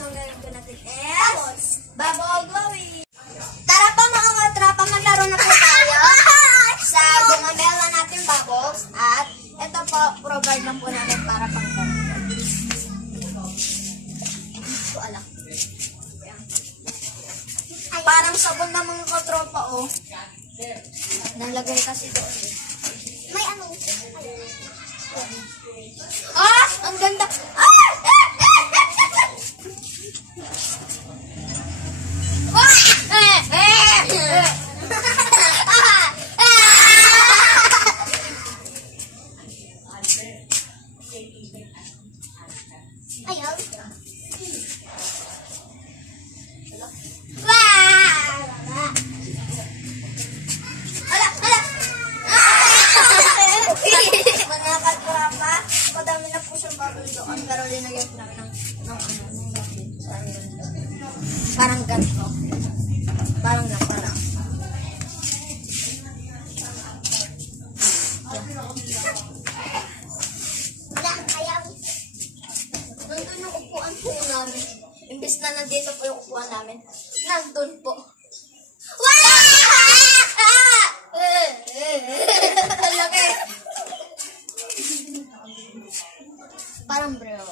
So, gawin ko natin is bubble blowing. Tara po mga katropa, maglaro na po tayo sa gumamela natin bubbles. At ito po, provide lang po namin para pang-gano'n. Hindi ko alam. Parang sabon na mga katropa, oh. Nalagay kasi doon. May ano? Ah! Ang ganda! Ah! Ayaw. Mga katrapa, madami na po siyang bubble doon, pero linagyan po namin ng parang ganito. Parang lang. Nandun yung upuan po namin. Imbes na nandito po yung upuan namin, nandun po. Laki. Parang bro.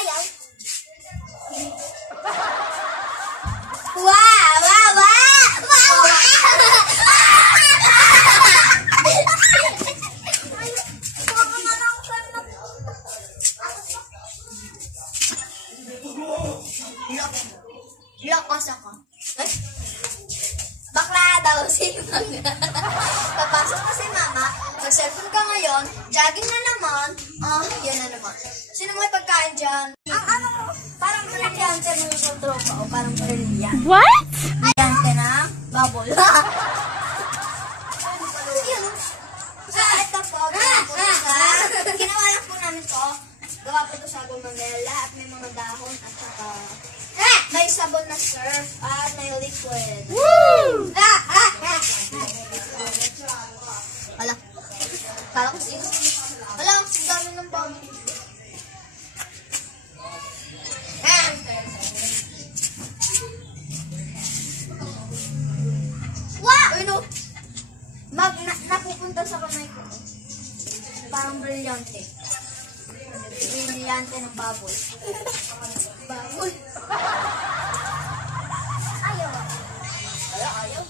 Ayaw. Lakas ako. Bakla daw si Mama. Papasok ko si Mama. Mag-cellphone ka ngayon. Jogging na naman. Yan na naman. Sino may pagkain dyan? Ang ano mo? Parang brilyante mo yung tropa. O parang brilyante. What? Brilyante na bubble. Ito po. Ginawa lang po namin to. Gawa po ito sa gumamela at may mga dahon at saka may sabon na surf at may liquid. Woo! Hala. Kala ko sino. Hala, ang dami ng bubble. Wow! Uy, no. Napupunta sa kamay ko. Parang brilyante. Brilyante ng bubble. Bubble. Ayaw. Ayaw.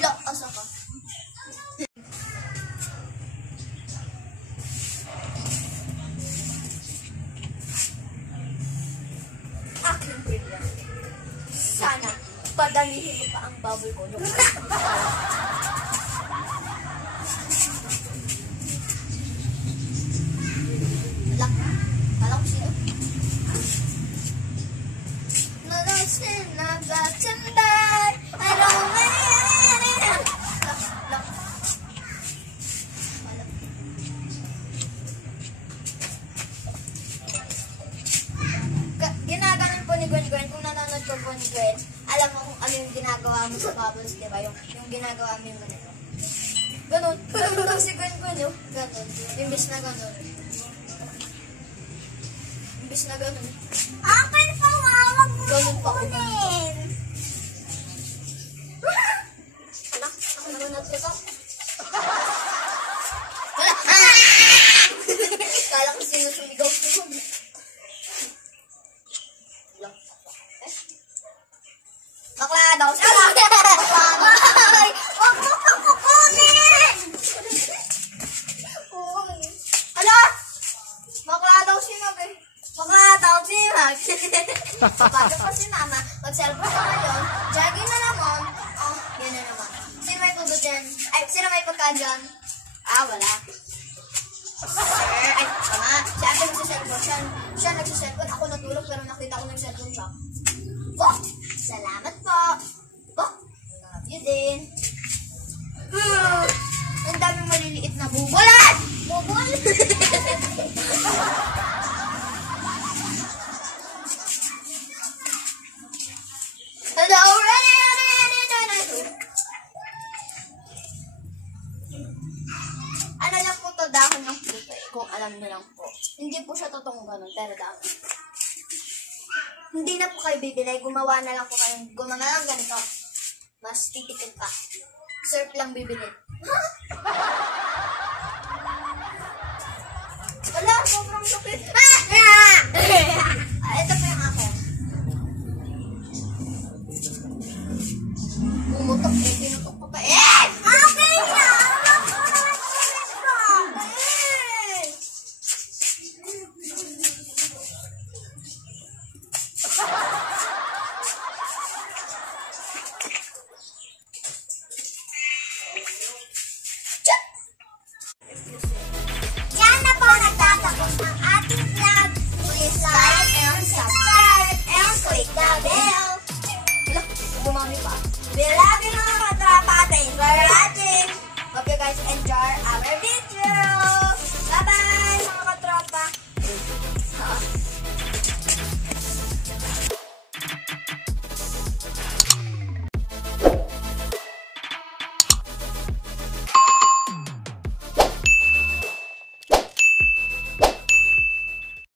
Look, asa ka. Aking brilyante. Sana, padalihin mo pa ang bubble ko. Kala ko sino. Nalasin na batandar. I don't mind. Lak. Ginaganon po ni Gwen. Kung nanonood ko po ni Gwen, alam mo kung ano yung ginagawa mo sa bubbles, di ba? Yung ginagawa mo yung ganito. Ganon. Ganon si Gwen, no? Ganon. Imbis na ganon. Imbis na ganon. Akin pa, wawag mo Ganun pa ako. Anak, ako naman natin ito. Kala ko sino sumigaw. Bakla daw siya. Huwag mo pang kukunin! Ala! Bakla daw si Mag eh. Bakla daw si Mag. Bago pa si Mama, mag-cellphone ka ngayon, jogging na naman. Oh, yan na naman. Sino may pudo dyan? Ay, sino may pagka dyan? Wala. Sir, ay, tama. Si ate nagsiselfone. Siya nagsiselfone. Ako natulog pero nakita ko nagsiselfone siya. Oh, salamat po. Oh, love you din. Ang daming maliliit na bubol. Bubol? alam niyo lang po. Hindi po siya totoong ganun, pero dami. Hindi na po kayo bibili. Gumawa na lang po kayo. Gumawa na lang ganito. Mas titipid pa. Surf lang bibili. Ha? Wala, sobrang sakit. Ito po yung akin. Umutok eh, tinutok ko pa eh. Okay na! Alam ko naman ko. Yan na po nagtatapos ang ating vlog. Please like and subscribe and click the bell. Wala, bumami pa. We love you mga katrapa. Thanks for watching. Hope you guys enjoy our video.